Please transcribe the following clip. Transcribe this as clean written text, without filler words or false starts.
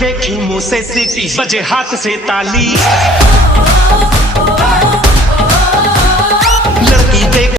देखी मुंह से सीटी बजे हाथ से ताली। लड़की देख